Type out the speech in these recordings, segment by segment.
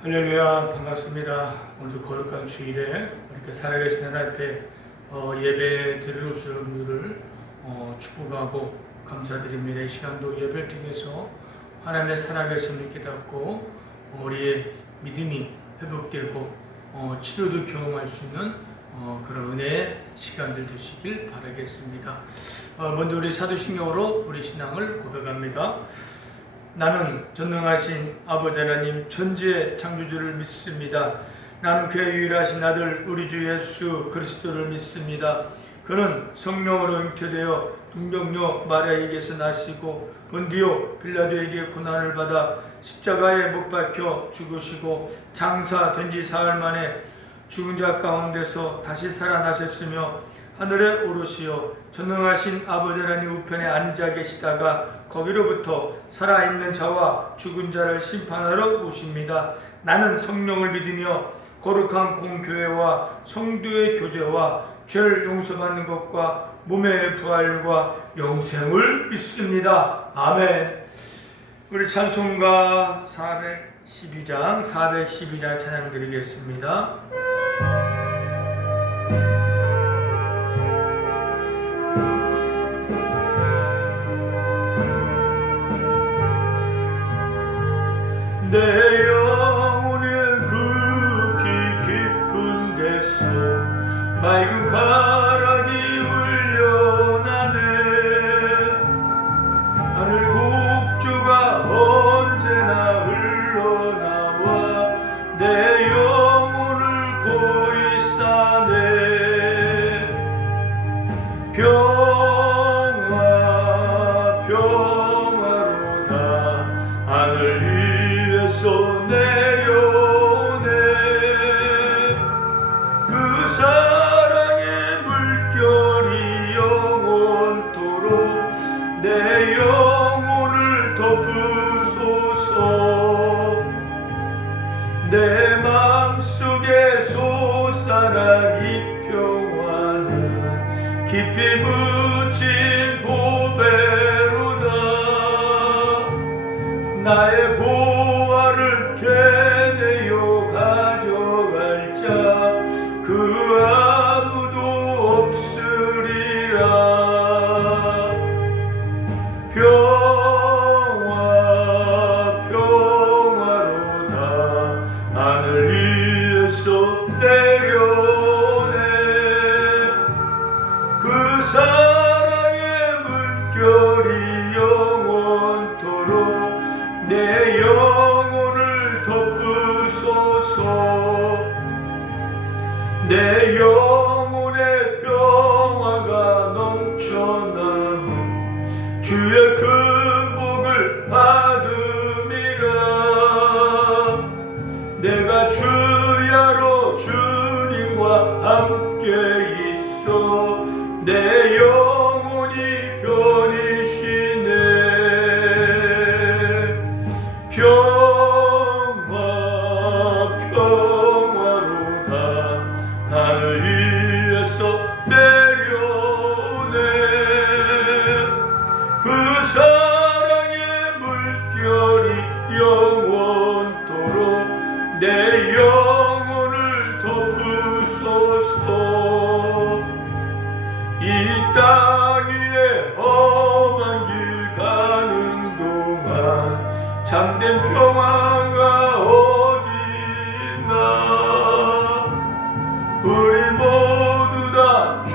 할렐루야, 반갑습니다. 오늘도 거룩한 주일에 이렇게 살아계신 하나님 앞에 예배 드릴 수 있는 분들을 축복하고 감사드립니다. 이 시간도 예배를 통해서 하나님의 살아계심을 깨닫고 우리의 믿음이 회복되고 치료도 경험할 수 있는 그런 은혜의 시간들 되시길 바라겠습니다. 먼저 우리 사도신경으로 우리 신앙을 고백합니다. 나는 전능하신 아버지 하나님 천지의 창조주를 믿습니다. 나는 그의 유일하신 아들 우리 주 예수 그리스도를 믿습니다. 그는 성령으로 잉태되어 동정녀 마리아에게서 나시고 본디오 빌라도에게 고난을 받아 십자가에 못 박혀 죽으시고 장사된 지 사흘 만에 죽은 자 가운데서 다시 살아나셨으며 하늘에 오르시어 전능하신 아버지 하나님 우편에 앉아 계시다가 거기로부터 살아있는 자와 죽은 자를 심판하러 오십니다. 나는 성령을 믿으며 거룩한 공교회와 성도의 교제와 죄를 용서받는 것과 몸의 부활과 영생을 믿습니다. 아멘. 우리 찬송가 412장 찬양 드리겠습니다. 내 영혼의 극히 깊은 데서 맑은 가락이 울려나네. 하늘 곡조가 언제나 흘러나와 내 영혼을 고이 싸네. 평화로다 하늘 위에서 내려오네. 그 사랑의 물결이 영원토록 내 영혼을 덮으소서. 내 마음속에 솟아난 이 평화는 깊이 묻힌 보배로다. 나의 보화를 캐내어 가져갈 자 그 아무도 없으리라. 평화로다 하늘 위에서 내려오네. 그 사랑의 물결이 영원토록 내 영혼을 덮으소서. 내 영혼의 평화가 넘쳐나는 주의 큰 복을 받음이라. 내가 주야로 주님과 함께 있어 내 영혼이 편히 쉬네. 평화로다 하늘 위에서 내려오네. 그 사랑의 물결이 영원토록 내 영혼을 덮으소서. 이 땅 위에 험한 길 가는 동안 참된 평화가 어디 있나. 우리 모두 다 주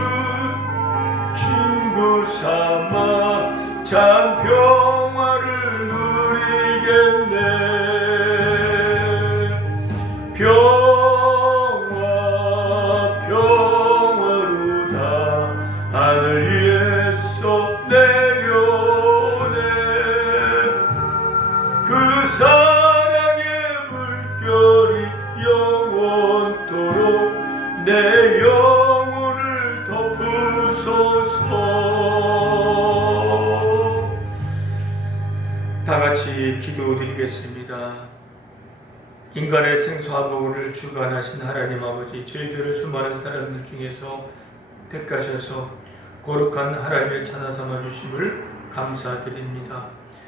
친구 삼아 참 평화를 누리겠네. 평화로다 하늘 위에서 내려오네. 그 사랑의 물결이 영원토록 내 영혼을 덮으소서. 다 같이 기도드리겠습니다. 인간의 생사복을 주관하신 하나님 아버지, 저희들을 수많은 사람들 중에서 택하셔서 거룩한 하나님의 자녀 삼아 주심을 감사드립니다.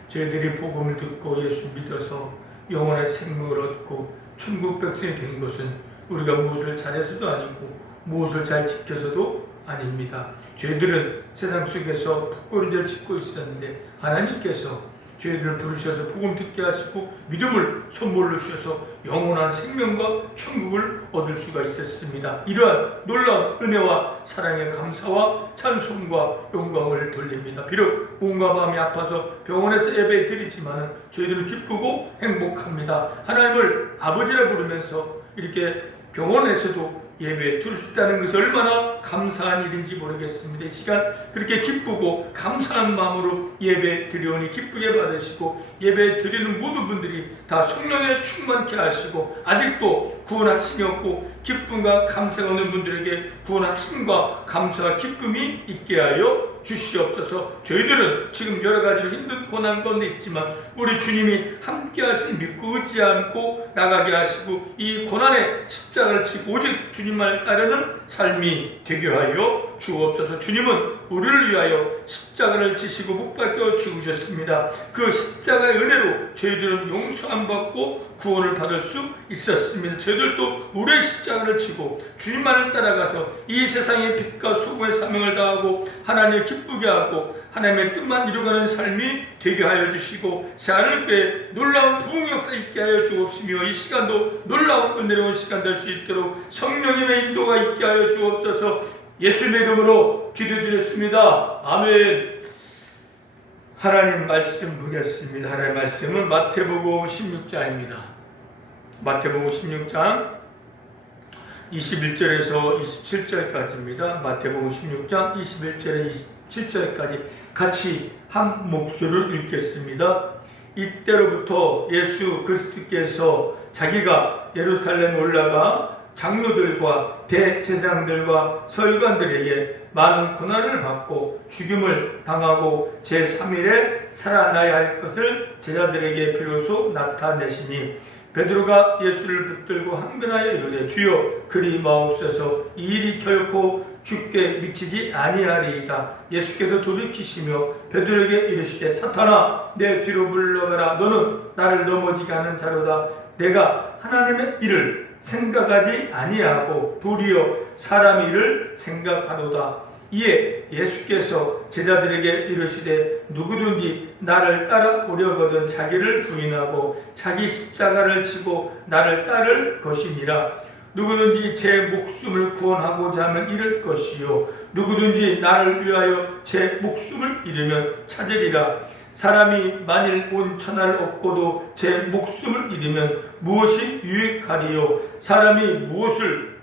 저희들이 복음을 듣고 예수 믿어서 영원의 생명을 얻고 천국 백성이 된 것은 우리가 무엇을 잘해서도 아니고 무엇을 잘 지켜서도 아닙니다. 저희들은 세상 속에서 풋고리를 짓고 있었는데 하나님께서 저희들을 부르셔서 복음 듣게 하시고 믿음을 선물로 주셔서 영원한 생명과 천국을 얻을 수가 있었습니다. 이러한 놀라운 은혜와 사랑의 감사와 찬송과 영광을 돌립니다. 비록 온갖 마음이 아파서 병원에서 예배 드리지만 저희들은 기쁘고 행복합니다. 하나님을 아버지라 부르면서 이렇게 병원에서도 예배 드릴 수 있다는 것이 얼마나 감사한 일인지 모르겠습니다. 이 시간 그렇게 기쁘고 감사한 마음으로 예배 드리오니 기쁘게 받으시고 예배 드리는 모든 분들이 다 성령에 충만케 하시고 아직도 구원 확신이 없고 기쁨과 감사가 없는 분들에게 구원 확신과 감사와 기쁨이 있게 하여 주시옵소서. 저희들은 지금 여러 가지로 힘든 고난 가운데 있지만 우리 주님이 함께 하시니 믿고 의지 않고 나가게 하시고 이 고난의 십자가를 지고 오직 주님만을 따르는 삶이 되게 하여 주옵소서. 주님은 우리를 위하여 십자가를 지시고 못 박혀 죽으셨습니다. 그 십자가의 은혜로 저희들은 용서함 받고 구원을 받을 수 있었습니다. 저희들도 우리의 십자가를 지고 주님만을 따라가서 이 세상의 빛과 소금의 사명을 다하고 하나님을 기쁘게 하고 하나님의 뜻만 이루어가는 삶이 되게 하여 주시고 새하늘교회 놀라운 부흥 역사 있게 하여 주옵시며 이 시간도 놀라운 은혜로운 시간 될 수 있도록 성령님의 인도가 있게 하여 주옵소서. 예수님의 이름으로 기도드렸습니다. 아멘. 하나님 말씀 보겠습니다. 하나님 말씀은 마태복음 16장입니다. 마태복음 16장 21절에서 27절까지입니다. 마태복음 16장 21절에 27절까지 같이 한 목소리를 읽겠습니다. 이때로부터 예수 그리스도께서 자기가 예루살렘 올라가 장로들과 대제사장들과 서기관들에게 많은 고난을 받고 죽임을 당하고 제3일에 살아나야 할 것을 제자들에게 비로소 나타내시니 베드로가 예수를 붙들고 항변하여 이르되 주여 그리 마옵소서 이 일이 결코 주께 미치지 아니하리이다. 예수께서 돌이키시며 베드로에게 이르시되 사탄아 내 뒤로 물러가라. 너는 나를 넘어지게 하는 자로다. 내가 하나님의 일을 생각하지 아니하고 도리어 사람의 일을 생각하노다. 이에 예수께서 제자들에게 이르시되 누구든지 나를 따라오려거든 자기를 부인하고 자기 십자가를 지고 나를 따를 것이니라. 누구든지 제 목숨을 구원하고자 하면 잃을 것이요 누구든지 나를 위하여 제 목숨을 잃으면 찾으리라. 사람이 만일 온 천하를 얻고도 제 목숨을 잃으면 무엇이 유익하리요? 사람이 무엇을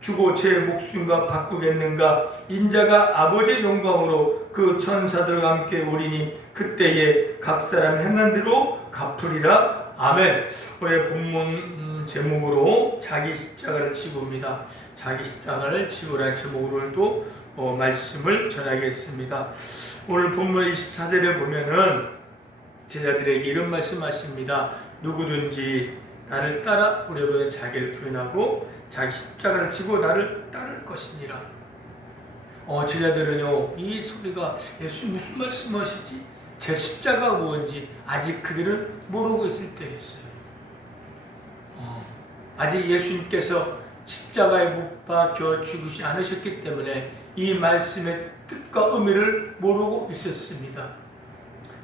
주고 제 목숨과 바꾸겠는가? 인자가 아버지의 영광으로 그 천사들과 함께 오리니 그때에 각 사람 행한 대로 갚으리라. 아멘. 오늘 본문 제목으로 자기 십자가를 지고입니다. 자기 십자가를 지고라는 제목으로도 말씀을 전하겠습니다. 오늘 본문 24절에 보면은 제자들에게 이런 말씀하십니다. 누구든지 나를 따라오려거든 자기를 부인하고 자기 십자가를 지고 나를 따를 것이니라. 제자들은요 이 소리가 예수 무슨 말씀하시지? 제 십자가가 뭔지 아직 그들은 모르고 있을 때였어요. 아직 예수님께서 십자가에 못 박혀 죽으시지 않으셨기 때문에 이 말씀의 뜻과 의미를 모르고 있었습니다.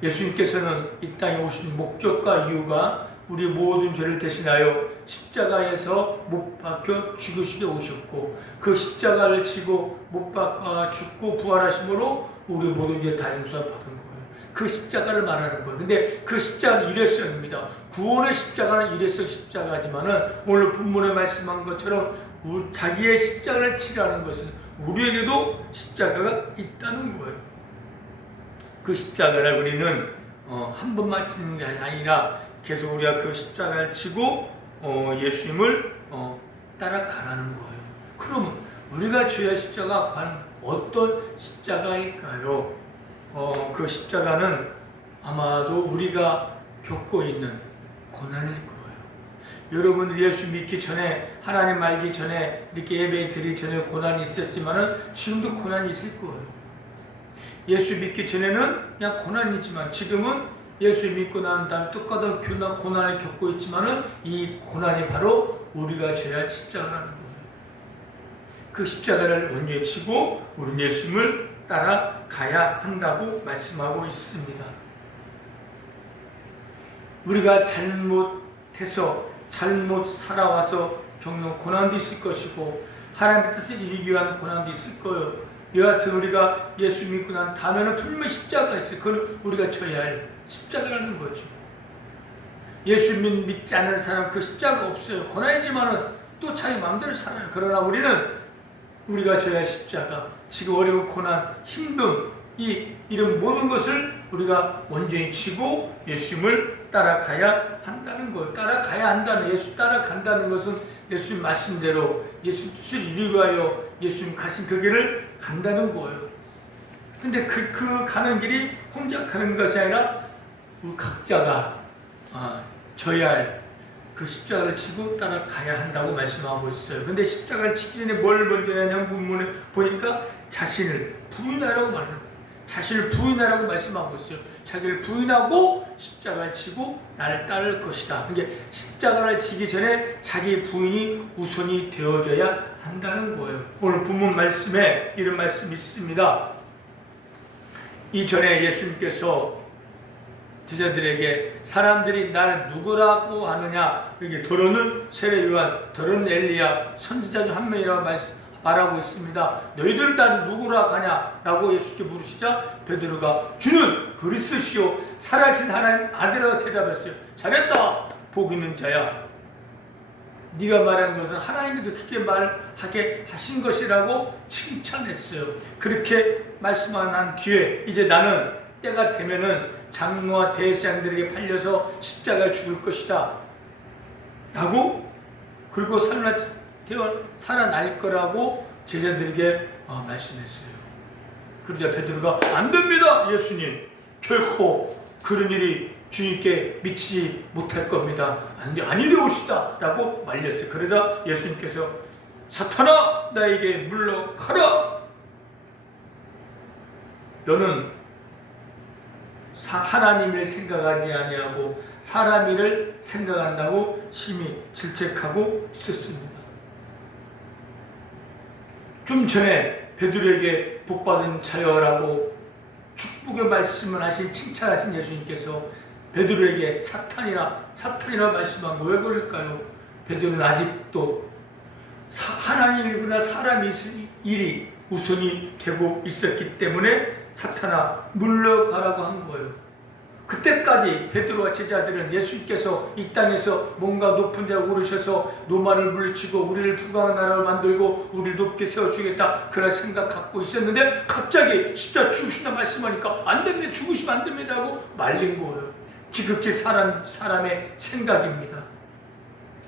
예수님께서는 이 땅에 오신 목적과 이유가 우리 모든 죄를 대신하여 십자가에서 못 박혀 죽으시게 오셨고 그 십자가를 지고 못 박아 죽고 부활하심으로 우리 모든 죄 다 용서 받은 거예요. 그 십자가를 말하는 거예요. 근데 그 십자가는 일회성입니다. 구원의 십자가는 일회성 십자가지만은 오늘 본문에 말씀한 것처럼 자기의 십자가를 치라는 것은 우리에게도 십자가가 있다는 거예요. 그 십자가를 우리는 한 번만 치는 게 아니라 계속 우리가 그 십자가를 치고 예수님을 따라가라는 거예요. 그러면 우리가 져야 십자가 과연 어떤 십자가일까요? 그 십자가는 아마도 우리가 겪고 있는 고난일 거예요. 여러분들이 예수 믿기 전에 하나님 알기 전에 이렇게 예배 드리기 전에 고난이 있었지만은 지금도 고난이 있을 거예요. 예수 믿기 전에는 그냥 고난이지만 지금은 예수 믿고 난 다음 똑같은 고난을 겪고 있지만은 이 고난이 바로 우리가 져야 할 십자가라는 거예요. 그 십자가를 온전히 치고 우리는 예수님을 따라가야 한다고 말씀하고 있습니다. 우리가 잘못해서 잘못 살아와서 겪는 고난도 있을 것이고 하나님의 뜻을 이루기 위한 고난도 있을 거예요. 여하튼 우리가 예수 믿고 난 다음에는 분명히 십자가가 있어요. 그건 우리가 져야 할 십자가라는 거죠. 예수 믿지 않는 사람 그 십자가 없어요. 고난이지만은 또 자기 마음대로 살아요. 그러나 우리가 져야 할 십자가, 지금 어려운 고난, 힘듦, 이런 모든 것을 우리가 온전히 치고 예수님을 따라가야 한다는 거예요. 따라가야 한다는, 예수 따라간다는 것은 예수님 말씀대로 예수 뜻을 이루기 위하여 예수님 가신 그 길을 간다는 거예요. 근데 그 가는 길이 혼자 가는 것이 아니라 우리 각자가 져야 할 그 십자가를 지고 따라가야 한다고 말씀하고 있어요. 근데 십자가를 지기 전에 뭘 먼저 해야 하냐면 본문에 보니까 자신을 부인하라고 말해요. 자신을 부인하라고 말씀하고 있어요. 자기를 부인하고 십자가를 지고 나를 따를 것이다. 그러니까 십자가를 지기 전에 자기 부인이 우선이 되어져야 한다는 거예요. 오늘 본문 말씀에 이런 말씀이 있습니다. 이전에 예수님께서 제자들에게 사람들이 나를 누구라고 하느냐, 여기 더러는 세례 요한, 더러는 엘리야, 선지자 중 한 명이라고 말하고 있습니다. 너희들 나를 누구라고 하냐라고 예수께 물으시자 베드로가 주는 그리스도시요 살아계신 하나님 아들이라고 대답했어요. 잘했다, 복 있는 자야. 네가 말하는 것은 하나님께도 그렇게 말하게 하신 것이라고 칭찬했어요. 그렇게 말씀한 뒤에 이제 나는 때가 되면은 장로와 대제사장들에게 팔려서 십자가에 죽을 것이다 라고, 그리고 살아날 거라고 제자들에게 말씀했어요. 그러자 베드로가 안 됩니다 예수님, 결코 그런 일이 주님께 미치지 못할 겁니다. 아니되옵시다 라고 말렸어요. 그러자 예수님께서 사탄아 나에게 물러가라, 너는 하나님을 생각하지 아니하고 사람 일을 생각한다고 심히 질책하고 있었습니다. 좀 전에 베드로에게 복받은 자여라고 축복의 말씀을 하신, 칭찬하신 예수님께서 베드로에게 사탄이라 말씀한 거 왜 그럴까요? 베드로는 아직도 하나님 일보다 사람 일이 우선이 되고 있었기 때문에 사탄아 물러가라고 한 거예요. 그때까지 베드로와 제자들은 예수님께서 이 땅에서 뭔가 높은 데 오르셔서 노마를 물리치고 우리를 부강한 나라를 만들고 우리를 높게 세워주겠다 그런 생각 갖고 있었는데 갑자기 십자가 죽으신다 말씀하니까 안 됩니다, 죽으시면 안 됩니다 하고 말린 거예요. 지극히 사람의 생각입니다.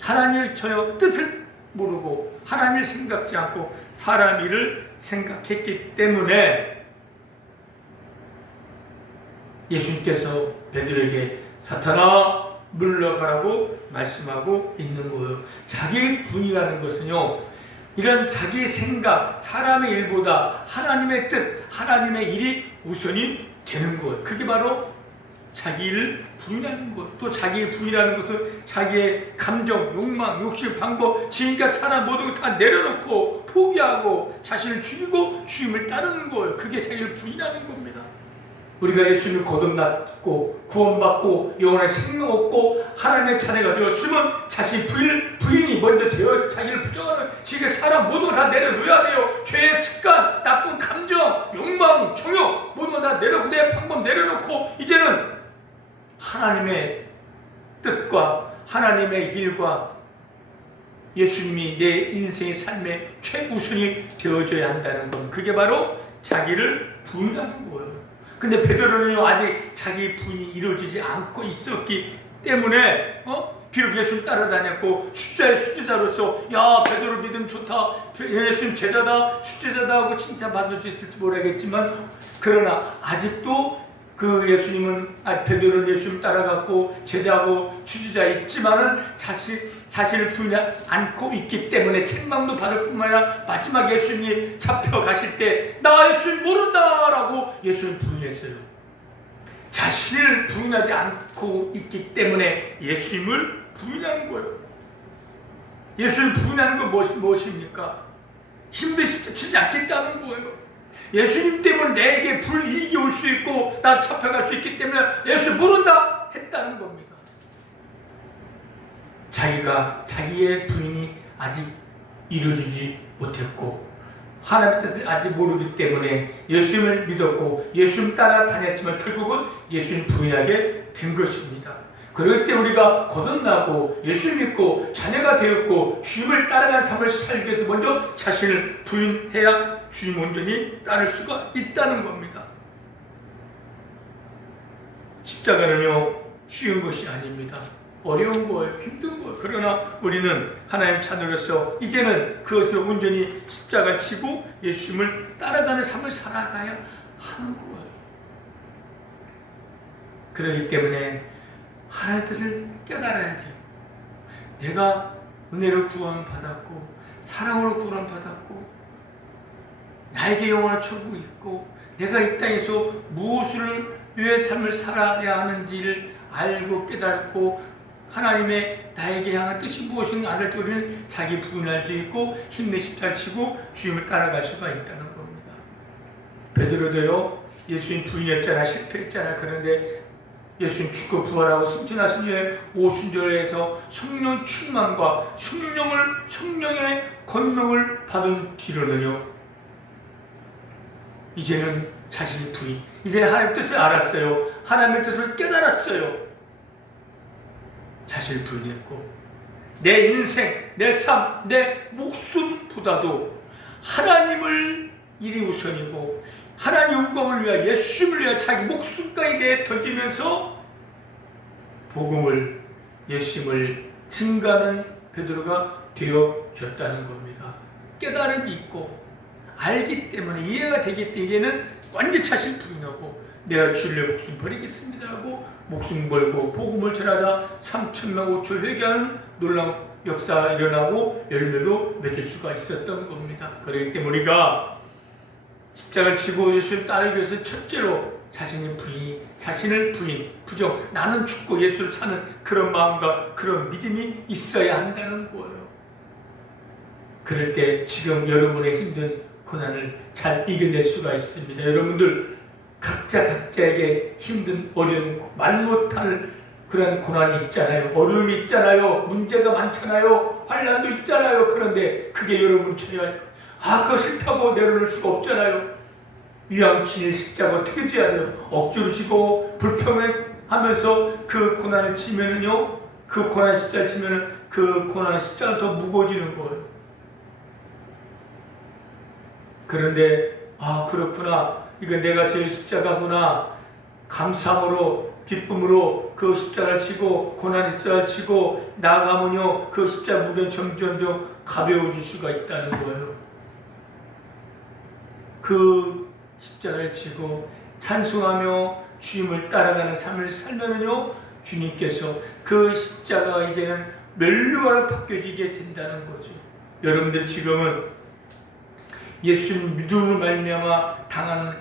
하나님의 저의 뜻을 모르고 하나님을 생각지 않고 사람 일을 생각했기 때문에 예수님께서 베드로에게 사탄아 물러가라고 말씀하고 있는 거예요. 자기 분이라는 것은요, 이런 자기 생각, 사람의 일보다 하나님의 뜻, 하나님의 일이 우선이 되는 거예요. 그게 바로 자기를 부인하는 것. 또 자기의 부인하는 것은 자기의 감정, 욕망, 욕심, 방법, 지금까지 살아 모든 걸 다 내려놓고 포기하고 자신을 죽이고 주님을 따르는 거예요. 그게 자기를 부인하는 겁니다. 우리가 예수님을 거듭났고 구원받고 영원한 생명 얻고 하나님의 자녀가 되었으면 자신 부인이 먼저 되어 자기를 부정하는 지금 사람 모든 걸 다 내려놓아야 돼요. 죄의 습관, 나쁜 감정, 욕망, 정욕 모든 걸 다 내려놓고 내 방법 내려놓고 이제는 하나님의 뜻과 하나님의 일과 예수님이 내 인생의 삶의 최우선이 되어져야 한다는 것, 그게 바로 자기를 부인하는 거예요. 근데 베드로는 아직 자기 부인이 이루어지지 않고 있었기 때문에 비록 예수님 따라다녔고 수제자의 수제자로서 야 베드로 믿음 좋다, 예수님 제자다, 수제자다 하고 칭찬받을 수 있을지 모르겠지만, 그러나 아직도 그 베드로는 예수님 따라갔고 제자고 수제자 있지만은 자신을 부인하지 않고 있기 때문에 책망도 받을 뿐만 아니라 마지막 예수님이 잡혀가실 때 나 예수님 모른다 라고 예수님 부인했어요. 자신을 부인하지 않고 있기 때문에 예수님을 부인하는 거예요. 예수를 부인하는 건 무엇입니까? 힘든 십자가 치지 않겠다는 거예요. 예수님 때문에 내게 불이익이 올 수 있고 나 잡혀갈 수 있기 때문에 예수 모른다 했다는 겁니다. 자기의 부인이 아직 이루어지지 못했고 하나님의 뜻을 아직 모르기 때문에 예수님을 믿었고 예수님 따라 다녔지만 결국은 예수님 부인하게 된 것입니다. 그럴 때 우리가 거듭나고 예수 믿고 자녀가 되었고 주님을 따라가는 삶을 살기 위해서 먼저 자신을 부인해야 주님 온전히 따를 수가 있다는 겁니다. 십자가는요 쉬운 것이 아닙니다. 어려운 거예요. 힘든 거예요. 그러나 우리는 하나님 자녀로서 이제는 그것을 온전히 십자가 치고 예수님을 따라가는 삶을 살아가야 하는 거예요. 그렇기 때문에 하나님의 뜻을 깨달아야 돼요. 내가 은혜로 구원받았고 사랑으로 구원받았고 나에게 영원한 천국이 있고 내가 이 땅에서 무엇을 위해 삶을 살아야 하는지를 알고 깨닫고 하나님의 나에게 향한 뜻이 무엇인가 알 때 우리는 자기 부인할 수 있고 힘내 십자가 치고 주님을 따라갈 수가 있다는 겁니다. 베드로도요 예수님 부인했잖아, 실패했잖아. 그런데 예수님 죽고 부활하고 승천하신 후에 오순절에서 성령 충만과 성령의 권능을 받은 뒤로는요 이제는 자신의 부인, 이제 하나님의 뜻을 알았어요. 하나님의 뜻을 깨달았어요. 자신을 부인했고 내 인생, 내 삶, 내 목숨보다도 하나님을 일이 우선이고 하나님 영광을 위하여 예수님을 위하여 자기 목숨까지 내 던지면서 복음을 예수님을 증가하는 베드로가 되어졌다는 겁니다. 깨달음이 있고 알기 때문에 이해가 되기 때문에 이제는 완전 자신을 부인하고 내가 주님의 목숨 버리겠습니다 하고 목숨 걸고 복음을 전하자 3,000명 5초 회개하는 놀라운 역사가 일어나고 열매도 맺을 수가 있었던 겁니다. 그렇기 때문에 우리가 십자가를 지고 예수를 따르기 위해서 첫째로 자신을 부인, 부정, 나는 죽고 예수를 사는 그런 마음과 그런 믿음이 있어야 한다는 거예요. 그럴 때 지금 여러분의 힘든 고난을 잘 이겨낼 수가 있습니다. 여러분들 각자에게 힘든 어려운 말 못할 그런 고난이 있잖아요. 어려움이 있잖아요. 문제가 많잖아요. 환난도 있잖아요. 그런데 그게 여러분 처리할 그거 싫다고 내려놓을 수가 없잖아요. 위암치의 십자가 어떻게 져야 돼요? 억지로 지고 불평하면서 그 고난을 치면은요, 그 고난 십자가 치면은 그 고난 십자가 더 무거워지는 거예요. 그런데 그렇구나, 이거 내가 제 십자가구나, 감사함으로 기쁨으로 그 십자가를 치고 고난 십자가를 치고 나아가면요 그 십자가 무게는 점점 가벼워질 수가 있다는 거예요. 그 십자가를 치고 찬송하며 주님을 따라가는 삶을 살면은요 주님께서 그 십자가가 이제는 멸류관으로 바뀌어지게 된다는 거죠. 여러분들 지금은 예수님 믿음으로 말미암아 당하는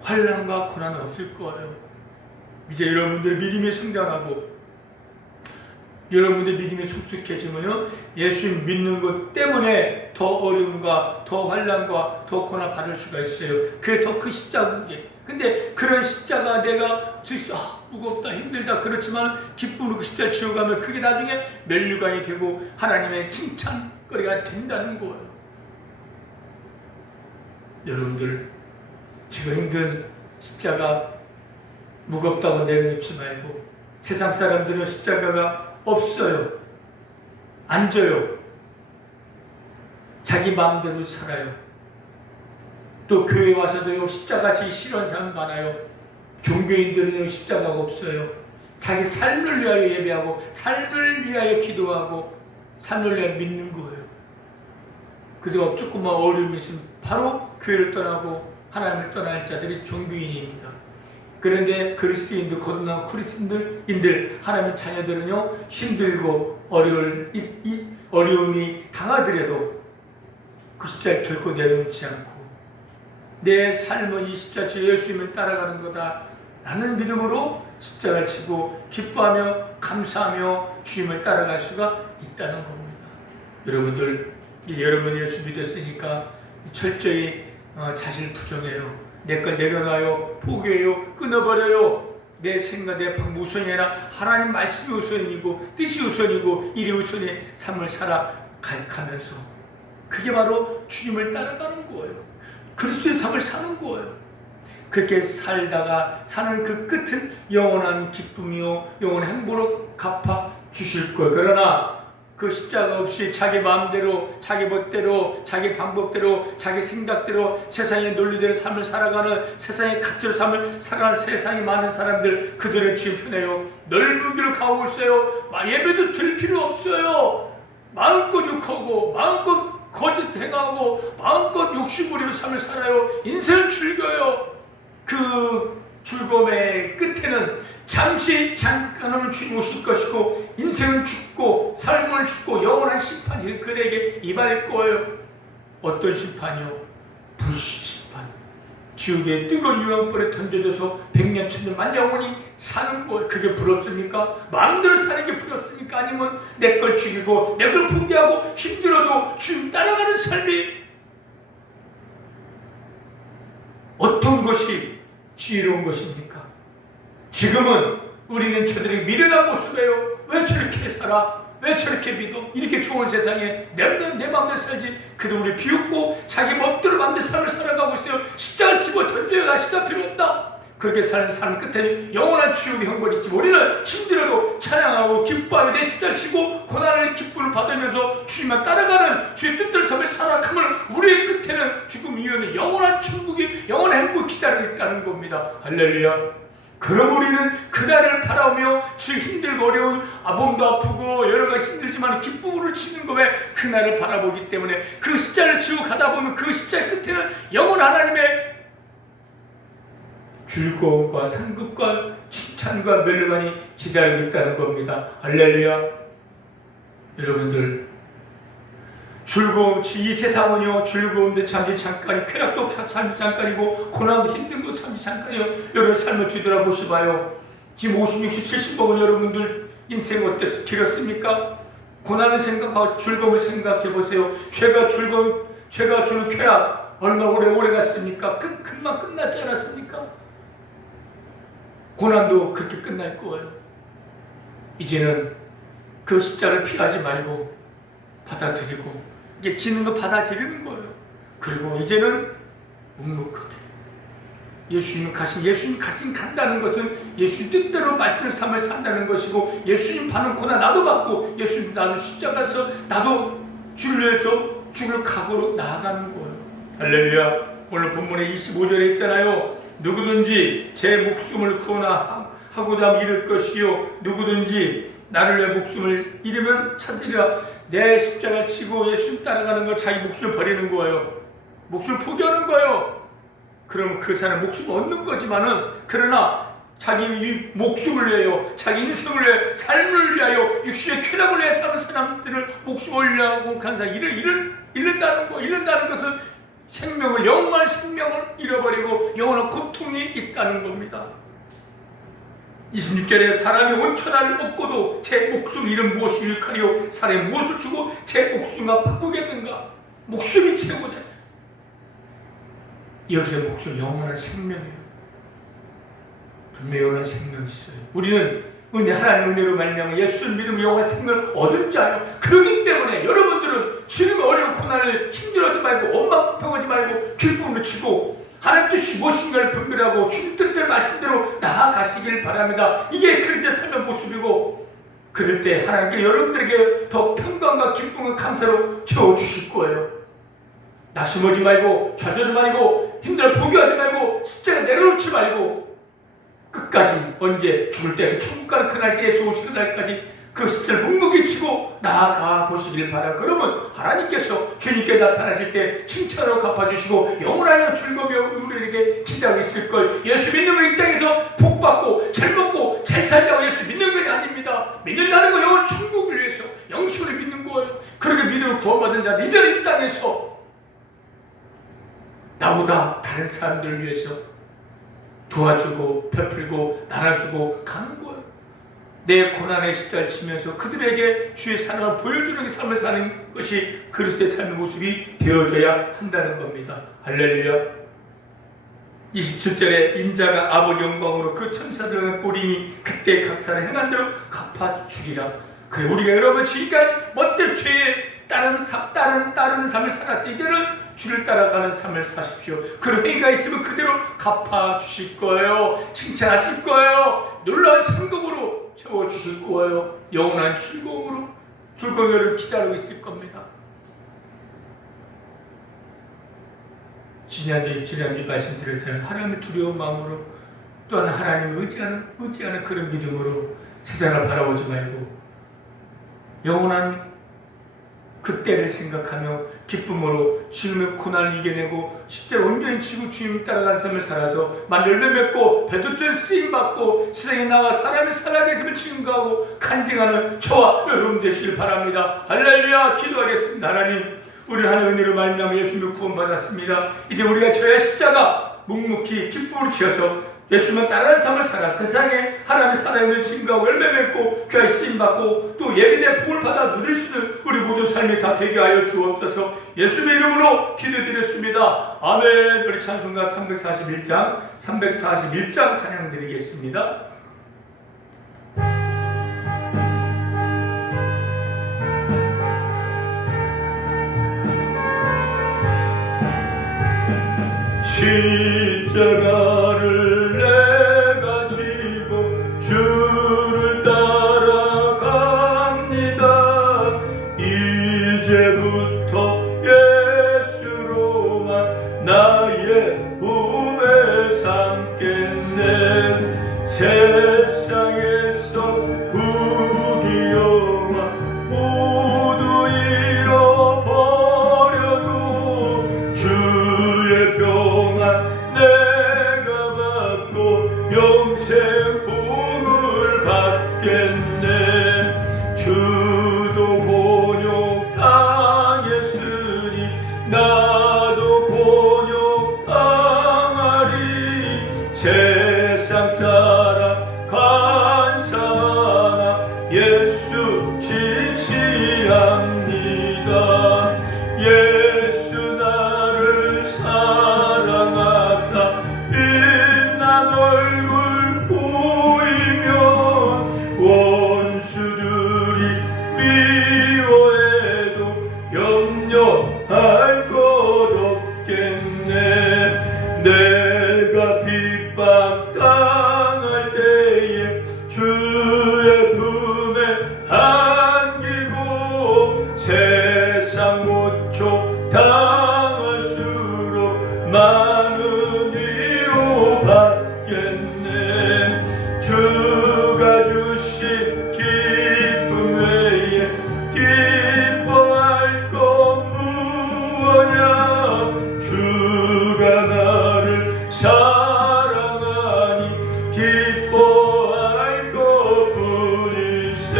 환난과 고난은 없을 거예요. 이제 여러분들 믿음이 성장하고 여러분들 믿음이 성숙해지면요 예수님 믿는 것 때문에 더 어려움과 더 환난과 더 고난 받을 수가 있어요. 그게 더 큰 십자가인. 근데 그런 십자가 내가 무겁다 힘들다 그렇지만 기쁨으로 그 십자가 지어가면 그게 나중에 멸류관이 되고 하나님의 칭찬거리가 된다는 거예요. 여러분들 지금 힘든 십자가 무겁다고 내려놓지 말고, 세상 사람들은 십자가가 없어요. 안 져요. 자기 마음대로 살아요. 또 교회 와서도요 십자가 지기 싫어하는 사람 많아요. 종교인들은 십자가가 없어요. 자기 삶을 위하여 예배하고 삶을 위하여 기도하고 삶을 위하여 믿는 거예요. 그저 조금만 어려움이 있으면 바로 교회를 떠나고 하나님을 떠날 자들이 종교인입니다. 그런데 그리스도인들, 거듭난 그리스도인들, 하나님의 자녀들은요 힘들고 어려움이 당하더라도 그 십자가 결코 내려놓지 않고 내 삶은 이 십자가 예수님을 따라가는 거다. 나는 믿음으로 십자가를 지고 기뻐하며 감사하며 주님을 따라갈 수가 있다는 겁니다. 여러분들, 여러분이 예수 믿었으니까 철저히 자신을 부정해요. 내 걸 내려놔요. 포기해요. 끊어버려요. 내 생각, 내 방법 우선이 아니라 하나님 말씀이 우선이고 뜻이 우선이고 일이 우선의 삶을 살아가면서 그게 바로 주님을 따라가는 거예요. 그리스도의 삶을 사는 거예요. 그렇게 살다가 사는 그 끝은 영원한 기쁨이요 영원한 행복으로 갚아 주실 거예요. 그러나 그 십자가 없이 자기 마음대로, 자기 멋대로, 자기 방법대로, 자기 생각대로 세상의 논리대로 삶을 살아가는, 세상의 가치로 삶을 살아가는 세상에 많은 사람들, 그들의 주님 편해요. 넓은 길을 가고 있어요. 예배도 들 필요 없어요. 마음껏 욕하고 마음껏 거짓 행하고 마음껏 욕심 부리며 삶을 살아요. 인생을 즐겨요. 그 즐거움의 끝에는 잠시 잠깐은 주님 오실 것이고 인생은 죽고 삶을 죽고 영원한 심판이 그들에게 임할 거예요. 어떤 심판이요? 불심판. 지옥의 뜨거운 유황불에 던져져서 100년, 1000년, 만영원히 사는 거예요. 그게 부럽습니까? 마음대로 사는 게 부럽습니까? 아니면 내 걸 죽이고 내 걸 포기하고 힘들어도 주님 따라가는 삶이 어떤 것이 지혜로운 것입니까? 지금은 우리는 저들의 미련한 모습이에요. 왜 저렇게 살아? 왜 저렇게 믿어? 이렇게 좋은 세상에 내 마음대로 살지. 그도 우리 비웃고 자기 멋대로 마음대로 삶을 살아가고 있어요. 십자가를 지고 던져야 십자가 필요 없다. 그렇게 사는 삶 끝에는 영원한 지옥의 형벌이 있지. 우리는 힘들어도 찬양하고 기뻐하며 내 십자가를 지고 고난을 기쁨을 받으면서 주님만 따라가는 주의 뜻대로 삶을 살아가면 우리의 끝에는 죽음 이후에는 영원한 천국이 영원한 행복이 기다리고 있다는 겁니다. 할렐루야. 그럼 우리는 그날을 바라오며 지금 힘들고 어려운 몸도 아프고 여러 가지 힘들지만 기쁨으로 치는 것에 그날을 바라보기 때문에 그 십자가를 지고 가다 보면 그 십자가 끝에는 영원한 하나님의 즐거움과 상급과 칭찬과 멸망이 기다리고 있다는 겁니다. 할렐루야. 여러분들, 즐거움, 이 세상은요 즐거움도 잠시 잠깐이, 쾌락도 잠시 잠깐이고 고난도 힘든 거 잠시 잠깐이요. 여러분 삶을 뒤돌아보시봐요. 지금 50, 60, 70번은 여러분들 인생 어땠어요? 길었습니까? 고난을 생각하고 즐거움을 생각해보세요. 죄가 주는 쾌락 얼마나 오래 갔습니까? 금방 끝났지 않았습니까? 고난도 그렇게 끝날 거예요. 이제는 그 십자가를 피하지 말고 받아들이고 이제 지는 거 받아들이는 거예요. 그리고 이제는 묵묵하게 예수님 가신 간다는 것은 예수님 뜻대로 말씀을 삶을 산다는 것이고 예수님 받는 고난 나도 받고 예수님 나는 십자가에서 나도 주를 위해서 죽을 각오로 나아가는 거예요. 할렐루야. 오늘 본문에 25절에 있잖아요. 누구든지 제 목숨을 구원하 하고자 하면 잃을 것이요 누구든지 나를 위해 목숨을 잃으면 찾으리라. 내 십자가를 지고 예수님 따라가는 거 자기 목숨을 버리는 거예요. 목숨을 포기하는 거예요. 그러면 그 사람 목숨을 얻는 거지만은 그러나 자기 목숨을 위하여 자기 인생을 위하여 삶을 위하여 육신의 쾌락을 위해 사는 사람들을 목숨을 위하고 간사 잃는다는 것은 영원한 생명을 잃어버리고 영원한 고통이 있다는 겁니다. 26절에 사람이 온천을 얻고도 제 목숨 잃은 무엇이 유익하리요 사람이 무엇을 주고 제 목숨과 바꾸겠는가. 목숨이 최고다. 여기서 목숨 영원한 생명이에요. 분명히 영원한 생명이 있어요. 우리는 하나님의 은혜로 말미암아 예수를 믿으면 영원한 생명을 얻은 자예요. 그렇기 때문에 여러분들은 지금 어려운 고난을 힘들어하지 말고 원망 불평하지 말고 기쁨으로 치고 하나님 뜻이 무엇인가를 분별하고 주님 뜻대로 말씀대로 나아가시길 바랍니다. 이게 그리스도의 삶의 모습이고 그럴 때 하나님께 여러분들에게 더 평강과 기쁨과 감사로 채워주실 거예요. 낙심하지 말고 좌절하지 말고 힘들어 포기하지 말고 십자가 내려놓지 말고 끝까지 언제 죽을 때 천국 가는 그날 예수 오시는 날까지 그 십자를 묵묵히 치고 나아가 보시길 바라. 그러면 하나님께서 주님께 나타나실 때 칭찬으로 갚아주시고 영원한 즐거움이 우리에게 기다리고 있을 걸. 예수 믿는 건 이 땅에서 복받고 잘 먹고 잘 살자고 예수 믿는 것이 아닙니다. 믿는다는 건 영원 천국을 위해서 영생을 믿는 거예요. 그렇게 믿음을 구원받은 자는 이제는 이 땅에서 나보다 다른 사람들을 위해서 도와주고 베풀고 나눠주고 가는 거예요. 내 고난에 시달치면서 그들에게 주의 사랑을 보여주는 삶을 사는 것이 그리스도의 삶의 모습이 되어져야 한다는 겁니다. 할렐루야. 27절에 인자가 아버지 영광으로 그 천사들의 꼬리니 그때 각사를 행한 대로 갚아주리라. 그래, 우리가 여러분 지금까지 멋대로 죄에 따르는 삶을 살았지. 이제는 주를 따라가는 삶을 사십시오. 그런 행위가 있으면 그대로 갚아주실 거예요. 칭찬하실 거예요. 놀라운 상급으로 채워주실 거예요. 영원한 즐거움으로 즐거움을 기다리고 있을 겁니다. 지난주에 말씀드렸잖아요. 하나님을 두려운 마음으로 또한 하나님을 의지하는 그런 믿음으로 세상을 바라보지 말고 영원한 그때를 생각하며 기쁨으로 지금의 고난을 이겨내고 십자를 온전히 지고 주님 따라가는 삶을 살아서 열매 맺고 배도된 쓰임받고 세상에 나가 사람이 살아계심을 증거하고 간증하는 저와 여러분 되시길 바랍니다. 할렐루야. 기도하겠습니다. 하나님, 우리는 하나님의 은혜로 말미암아 예수님을 구원받았습니다. 이제 우리가 저의 십자가 묵묵히 기쁨을 지어서 예수님을 따르는 삶을 살아 세상에 하나님의 사랑을 증거하고 열매 맺고 귀하게 쓰임받고 또 예비의 복을 받아 누릴 수 있는 우리 모든 삶이 다 되게 하여 주옵소서. 예수님의 이름으로 기도드렸습니다. 아멘. 우리 찬송가 341장 찬양 드리겠습니다. 십자가를 내가 지고 주를 따라갑니다. 이제부터 예수로만 나의 꿈을 삼겠네. 세상에서 부귀영화 모두 잃어버려도 주의 평안 내가 받고 영생 복을 받겠네. 주도 곤욕 당했으니 나도 곤욕 당하리. 세상 사람 감사하나 예수 진실합니다. 예수 나를 사랑하사 빛난 얼굴 보이면 원수들이 미워해도 염려할 것 없겠네. 내가 핍박당할 때에 주의 품에 안기고 세상 고초 당할수록 많은 위로 받겠네. 주가 주신 기쁨 외에 기뻐할 것 무엇냐. 주가 나를 사랑하니 기뻐할 것뿐일세.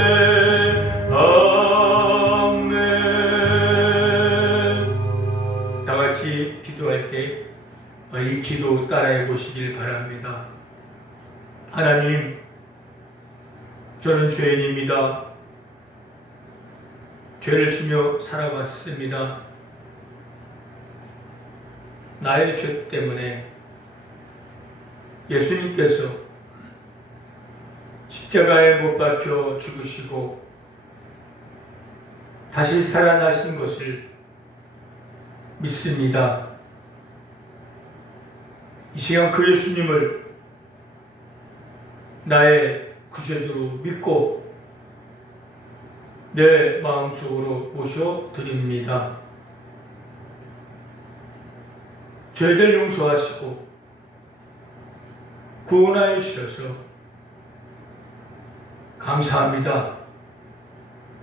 아멘. 다같이 기도할 때 이 기도 따라해 보시길 바랍니다. 하나님, 저는 죄인입니다. 죄를 지며 살아왔습니다. 나의 죄 때문에 예수님께서 십자가에 못 박혀 죽으시고 다시 살아나신 것을 믿습니다. 이 시간 그 예수님을 나의 구주로 믿고 내 마음속으로 모셔드립니다. 죄를 용서하시고 구원하여 주셔서 감사합니다.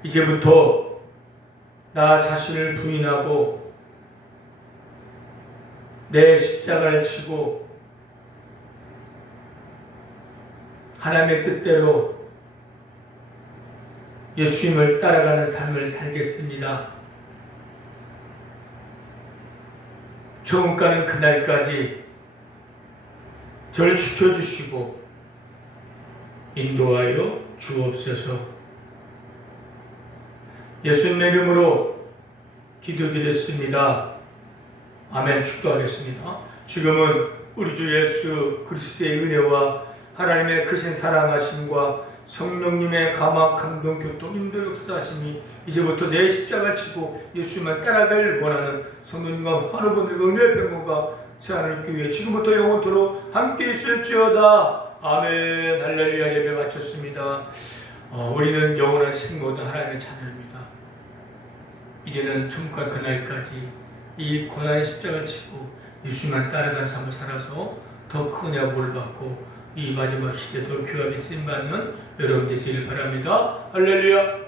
이제부터 나 자신을 부인하고 내 십자가를 지고 하나님의 뜻대로 예수님을 따라가는 삶을 살겠습니다. 처음 가는 그날까지 저를 지켜주시고 인도하여 주옵소서. 예수님의 이름으로 기도드렸습니다. 아멘. 축도하겠습니다. 지금은 우리 주 예수 그리스도의 은혜와 하나님의 크신 사랑하심과 성령님의 감화 감동 교통 인도 역사하심이 이제부터 내 십자가 치고 예수만 따라갈 원하는 성도님과 환우분들과 은혜의 병거가 세안을 교회 지금부터 영원토록 함께 있을지어다. 아멘. 할렐루야. 예배 마쳤습니다. 우리는 영원한 생모든 하나님의 자녀입니다. 이제는 천국 갈 그날까지 이 고난의 십자가를 치고 예수만 따라가는 삶을 살아서 더 큰 은혜와 복을 받고 이 마지막 시대도 귀하게 쓰임받는 여러분 되시길 바랍니다. 할렐루야.